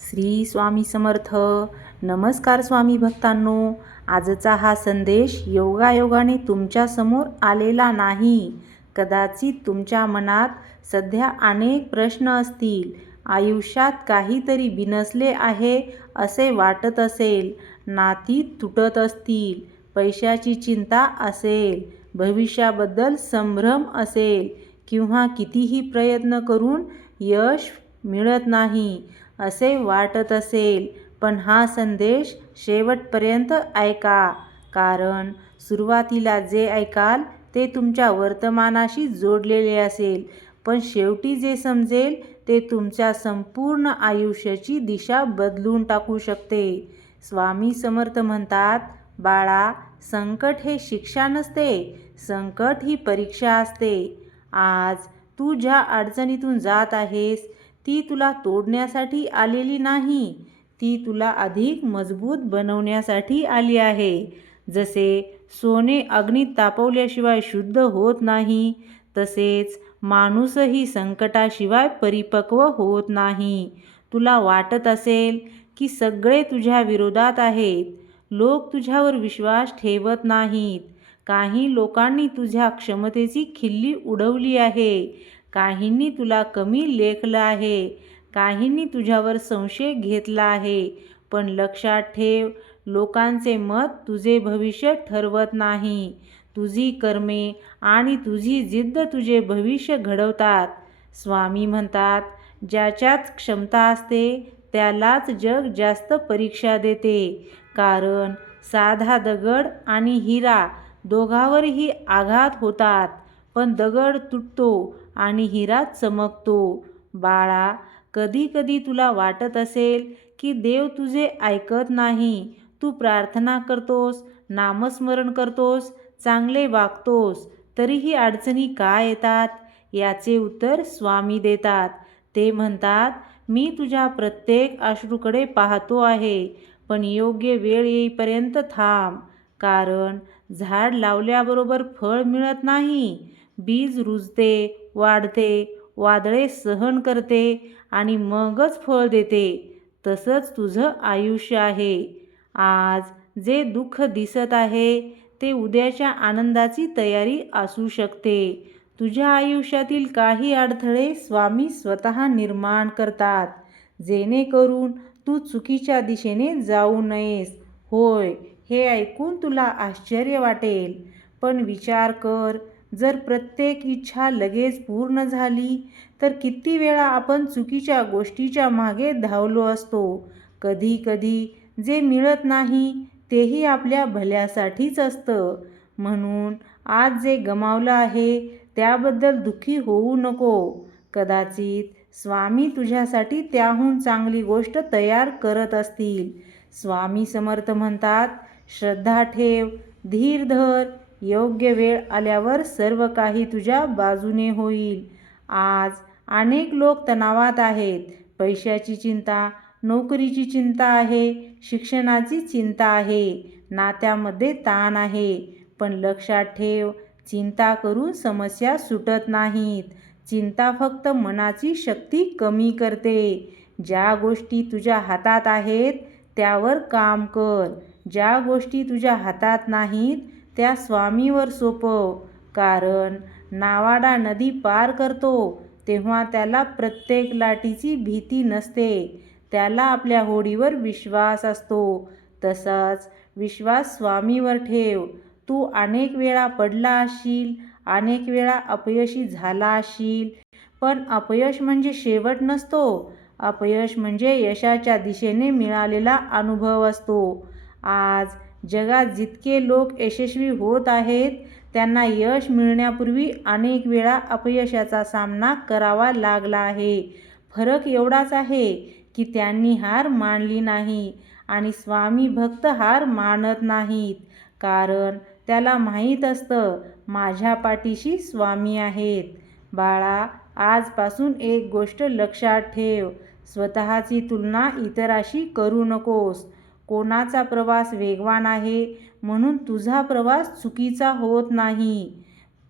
श्री स्वामी समर्थ. नमस्कार स्वामी भक्तांनो. आजचा हा संदेश योगायोगाने तुमच्यासमोर आलेला नाही. कदाचित तुमच्या मनात सध्या अनेक प्रश्न असतील. आयुष्यात काहीतरी बिनसले आहे असे वाटत असेल. नाती तुटत असतील. पैशाची चिंता असेल. भविष्याबद्दल संभ्रम असेल किंवा कितीही प्रयत्न करून यश मिळत नाही असे वाटत असेल. पण हा संदेश शेवटपर्यंत ऐका, कारण सुरुवातीला जे ऐकाल ते तुमच्या वर्तमानाशी जोडलेले असेल, पण शेवटी जे समजेल ते तुमच्या संपूर्ण आयुष्याची दिशा बदलून टाकू शकते. स्वामी समर्थ म्हणतात, बाळा, संकट हे शिक्षा नसते, संकट ही परीक्षा असते. आज तू ज्या अडचणीतून जात आहेस ती तुला तोडण्यासाठी आलेली नाही, ती तुला अधिक मजबूत बनवण्यासाठी आली आहे. जसे सोने अग्नीत तापवल्याशिवाय शुद्ध होत नाही, तसेच माणूसही संकटाशिवाय परिपक्व होत नाही. तुला वाटत असेल की सगळे तुझ्या विरोधात आहेत, लोक तुझ्यावर विश्वास ठेवत नाहीत, काही लोकांनी तुझ्या क्षमतेची खिल्ली उडवली आहे, काहींनी तुला कमी लेखलं आहे, काहींनी तुझ्यावर संशय घेतला आहे. पण लक्षात ठेव, लोकांचे मत तुझे भविष्य ठरवत नाही. तुझी कर्मे आणि तुझी जिद्द तुझे भविष्य घडवतात. स्वामी म्हणतात, ज्याच्यात क्षमता असते त्यालाच जग जास्त परीक्षा देते. कारण साधा दगड आणि हिरा दोघांवरही आघात होतात, पण दगड तुटतो आणि हिरा चमकतो. बाळा, कधी कधी तुला वाटत असेल की देव तुझे ऐकत नाही. तू प्रार्थना करतोस, नामस्मरण करतोस, चांगले वागतोस, तरीही अडचणी का येतात? याचे उत्तर स्वामी देतात. ते म्हणतात, मी तुझ्या प्रत्येक अश्रूकडे पाहतो आहे, पण योग्य वेळ येईपर्यंत थांब. कारण झाड लावल्याबरोबर फळ मिळत नाही. बीज रुजते, वाढते, वादळे सहन करते आणि मगच फळ देते. तसंच तुझं आयुष्य आहे. आज जे दुःख दिसत आहे ते उद्याच्या आनंदाची तयारी असू शकते. तुझ्या आयुष्यातील काही अडथळे स्वामी स्वतः निर्माण करतात, जेणेकरून तू चुकीच्या दिशेने जाऊ नयेस. होय, हे ऐकून तुला आश्चर्य वाटेल, पण विचार कर, जर प्रत्येक इच्छा लगेच पूर्ण झाली तर किती वेळा आपण चुकीच्या गोष्टीच्या मागे धावलो असतो. कधी कधी जे मिळत नाही तेही आपल्या भल्यासाठीच असतं. म्हणून आज जे गमावलं आहे त्याबद्दल दुःखी होऊ नको. कदाचित स्वामी तुझ्यासाठी त्याहून चांगली गोष्ट तयार करत असतील. स्वामी समर्थ म्हणतात, श्रद्धा ठेव, धीर धर, योग्य वेळ आल्यावर सर्व काही तुझ्या बाजूने होईल. आज अनेक लोक तणावात आहेत. पैशाची चिंता, नोकरीची चिंता आहे, शिक्षणाची चिंता आहे, नात्यामध्ये ताण आहे. पण लक्षात ठेव, चिंता करून समस्या सुटत नाहीत. चिंता फक्त मनाची शक्ती कमी करते. ज्या गोष्टी तुझ्या हातात आहेत त्यावर काम कर. ज्या गोष्टी तुझ्या हातात नाहीत त्या स्वामीवर सोपव. कारण नावाडा नदी पार करतो तेव्हा त्याला प्रत्येक लाटेची भीती नसते, त्याला आपल्या होडीवर विश्वास असतो. तसाच विश्वास स्वामीवर ठेव. तू अनेक वेळा पडला असशील, अनेक वेळा अपयशी झाला असशील, पण अपयश म्हणजे शेवट नसतो. अपयश म्हणजे यशाच्या दिशेने मिळालेला अनुभव असतो. आज जगात जितके लोक यशस्वी होत आहेत त्यांना यश मिळण्यापूर्वी अनेक वेळा अपयशाचा सामना करावा लागला आहे. फरक एवढाच आहे की त्यांनी हार मानली नाही आणि स्वामी भक्त हार मानत नाहीत. कारण त्याला माहीत असतं, माझ्या पाठीशी स्वामी आहेत. बाळा, आजपासून एक गोष्ट लक्षात ठेव, स्वतःची तुलना इतराशी करू नकोस. कोणाचा प्रवास वेगवान आहे म्हणून तुझा प्रवास चुकीचा होत नाही.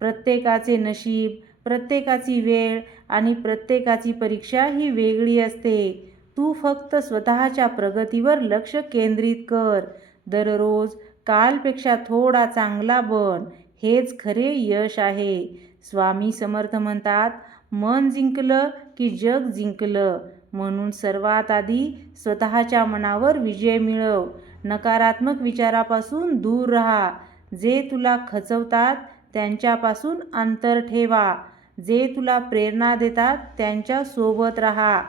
प्रत्येकाचे नशीब, प्रत्येकाची वेळ आणि प्रत्येकाची परीक्षा ही वेगळी असते. तू फक्त स्वतःच्या प्रगतीवर लक्ष केंद्रित कर. दररोज कालपेक्षा थोडा चांगला बन. हेच खरे यश आहे. स्वामी समर्थ म्हणतात, मन जिंकलं की जग जिंकलं. म्हणून सर्वात आधी स्वतःच्या मनावर विजय मिळव. नकारात्मक विचारापासून दूर राहा. जे तुला खचवतात त्यांच्यापासून अंतर ठेवा. जे तुला प्रेरणा देतात त्यांच्या सोबत राहा.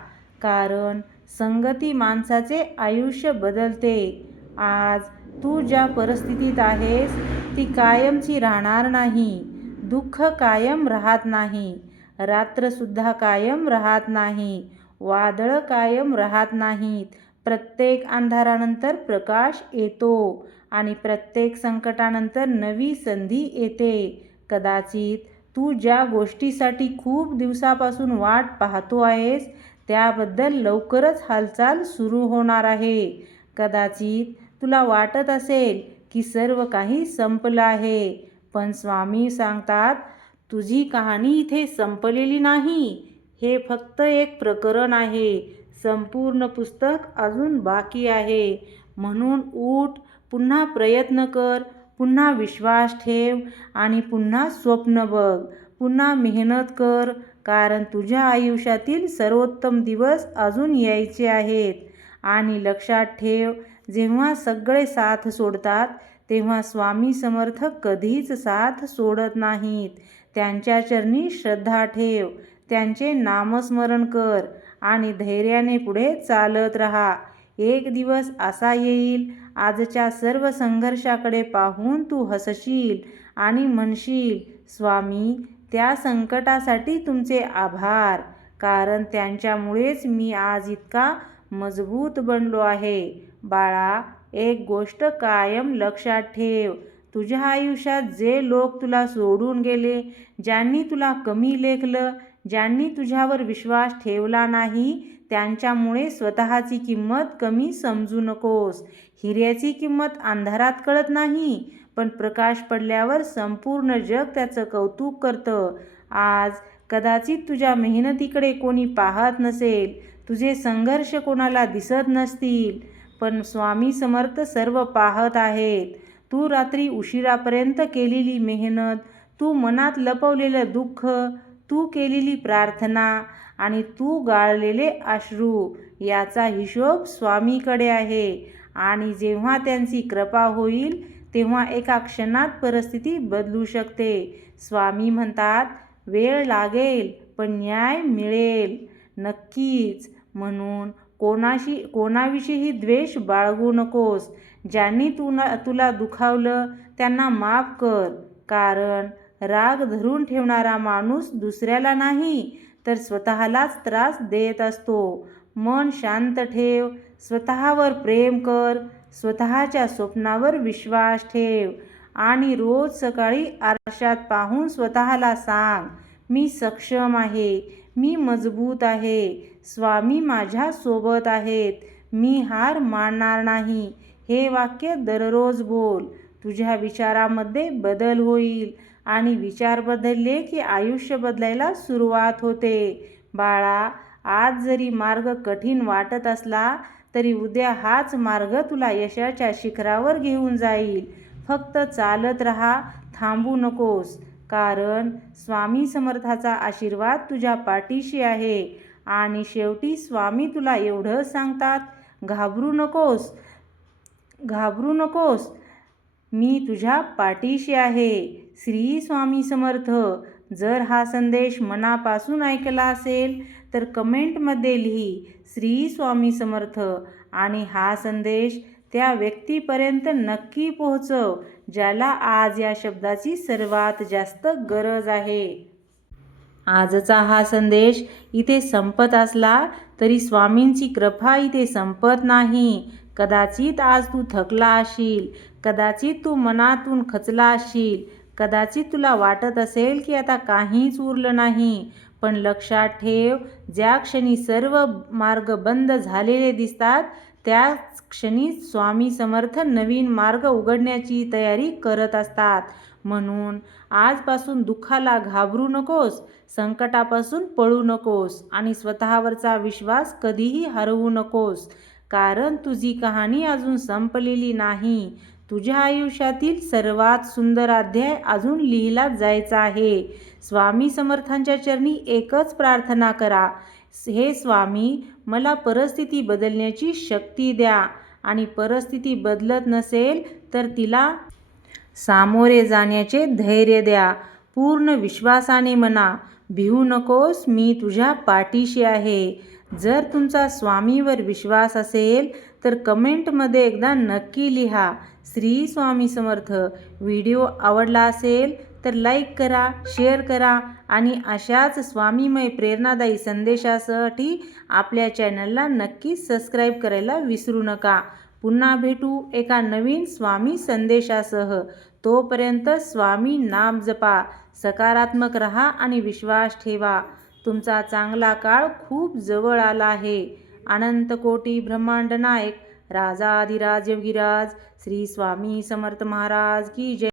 कारण संगती माणसाचे आयुष्य बदलते. आज तू ज्या परिस्थितीत आहेस ती कायमची राहणार नाही. दुःख कायम राहत नाही. रात्रसुद्धा कायम राहत नाही. वादळ कायम राहत नाहीत. प्रत्येक अंधारानंतर प्रकाश येतो आणि प्रत्येक संकटानंतर नवी संधी येते. कदाचित तू ज्या गोष्टीसाठी खूप दिवसापासून वाट पाहतो आहेस त्याबद्दल लवकरच हालचाल सुरू होणार आहे. कदाचित तुला वाटत असेल की सर्व काही संपलं आहे, पण स्वामी सांगतात, तुझी कहाणी इथे संपलेली नाही. हे फक्त एक प्रकरण आहे. संपूर्ण पुस्तक अजून बाकी आहे. म्हणून उठ, पुन्हा प्रयत्न कर, पुन्हा विश्वास ठेव आणि पुन्हा स्वप्न बघ. पुन्हा मेहनत कर, कारण तुझ्या आयुष्यातील सर्वोत्तम दिवस अजून यायचे आहेत. आणि लक्षात ठेव, जेव्हा सगळे साथ सोडतात तेव्हा स्वामी समर्थ कधीच साथ सोडत नाहीत. त्यांच्या चरणी श्रद्धा ठेव, त्यांचे नामस्मरण कर आणि धैर्याने पुढे चालत राहा. एक दिवस असा येईल, आजच्या सर्व संघर्षाकडे पाहून तू हसशील आणि म्हणशील, स्वामी, त्या संकटासाठी तुमचे आभार, कारण त्यांच्यामुळेच मी आज इतका मजबूत बनलो आहे. बाळा, एक गोष्ट कायम लक्षात ठेव. तुझ्या आयुष्यात जे लोक तुला सोडून गेले, ज्यांनी तुला कमी लेखलं, ज्यांनी तुझ्यावर विश्वास ठेवला नाही, त्यांच्यामुळे स्वतःची किंमत कमी समजू नकोस. हिऱ्याची किंमत अंधारात कळत नाही, पण प्रकाश पडल्यावर संपूर्ण जग त्याचं कौतुक करतं. आज कदाचित तुझ्या मेहनतीकडे कोणी पाहत नसेल, तुझे संघर्ष कोणाला दिसत नसतील, पण स्वामी समर्थ सर्व पाहत आहेत. तू रात्री उशिरापर्यंत केलेली मेहनत, तू मनात लपवलेलं दुःख, तू केलेली प्रार्थना आणि तू गाळलेले अश्रू याचा हिशोब स्वामीकडे आहे. आणि जेव्हा त्यांची कृपा होईल तेव्हा एका क्षणात परिस्थिती बदलू शकते. स्वामी म्हणतात, वेळ लागेल पण न्याय मिळेल नक्कीच. म्हणून कोणाविषयी द्वेष बाळगू नकोस. ज्यांनी तुला दुखावलं त्यांना माफ कर, कारण राग धरून ठेवणारा माणूस दुसऱ्याला नाही तर स्वतःलाच त्रास देत असतो. मन शांत ठेव, स्वतःवर प्रेम कर, स्वतःच्या स्वप्नावर विश्वास ठेव आणि रोज सकाळी आरशात पाहून स्वतःला सांग, मी सक्षम आहे, मी मजबूत आहे, स्वामी माझ्या सोबत आहेत, मी हार मानणार नाही. हे वाक्य दररोज बोल. तुझ्या विचारामध्ये बदल होईल आणि विचार बदलले की आयुष्य बदलायला सुरुवात होते. बाळा, आज जरी मार्ग कठीण वाटत असला तरी उद्या हाच मार्ग तुला यशाच्या शिखरावर घेऊन जाईल. फक्त चालत राहा, थांबू नकोस, कारण स्वामी समर्थाचा आशीर्वाद तुझ्या पाठीशी आहे. आणि शेवटी स्वामी तुला एवढं सांगतात, घाबरू नकोस, मी तुझ्या पाठीशी आहे. श्री स्वामी समर्थ. जर हा संदेश मनापासून ऐकला असेल तर कमेंटमध्ये लिही श्री स्वामी समर्थ आणि हा संदेश त्या व्यक्तीपर्यंत नक्की पोहोचव ज्याला आज या शब्दाची सर्वात जास्त गरज आहे. आजचा हा संदेश इथे संपत असला तरी स्वामींची कृपा इथे संपत नाही. कदाचित आज तू थकला असशील, कदाचित तू मनातून खचला असशील, कदाचित तुला वाटत असेल की आता काहीच उरलं नाही, पण लक्षात ठेव, ज्या क्षणी सर्व मार्ग बंद झालेले दिसतात त्याच क्षणी स्वामी समर्थ नवीन मार्ग उघडण्याची तयारी करत असतात. म्हणून आजपासून दुःखाला घाबरू नकोस, संकटापासून पळू नकोस आणि स्वतःवरचा विश्वास कधीही हरवू नकोस. कारण तुझी कहाणी अजून संपलेली नाही. तुझ्या आयुष्यातील सर्वात सुंदर अध्याय अजून लिहिला जायचा आहे. स्वामी समर्थांच्या चरणी एकच प्रार्थना करा, हे स्वामी, मला परिस्थिती बदलण्याची शक्ती द्या. आणि परिस्थिती बदलत नसेल तर तिला सामोरे जाण्याचे धैर्य द्या. पूर्ण विश्वासाने म्हणा, भिवू नकोस, मी तुझ्या पाठीशी आहे. जर तुमचा स्वामीवर विश्वास असेल तर कमेंटमध्ये एकदा नक्की लिहा, श्री स्वामी समर्थ. व्हिडिओ आवडला असेल तर लाईक करा, शेअर करा आणि अशाच स्वामीमय प्रेरणादायी संदेशासाठी आपल्या चॅनलला नक्की सबस्क्राईब करायला विसरू नका. पुन्हा भेटू एका नवीन स्वामी संदेशासह. तोपर्यंत स्वामी नाम जपा, सकारात्मक रहा आणि विश्वास ठेवा. तुमचा चांगला काळ खूप जवळ आला आहे. अनंत कोटी ब्रह्मांड नायक राजाधिराज योगीराज श्री स्वामी समर्थ महाराज की जय.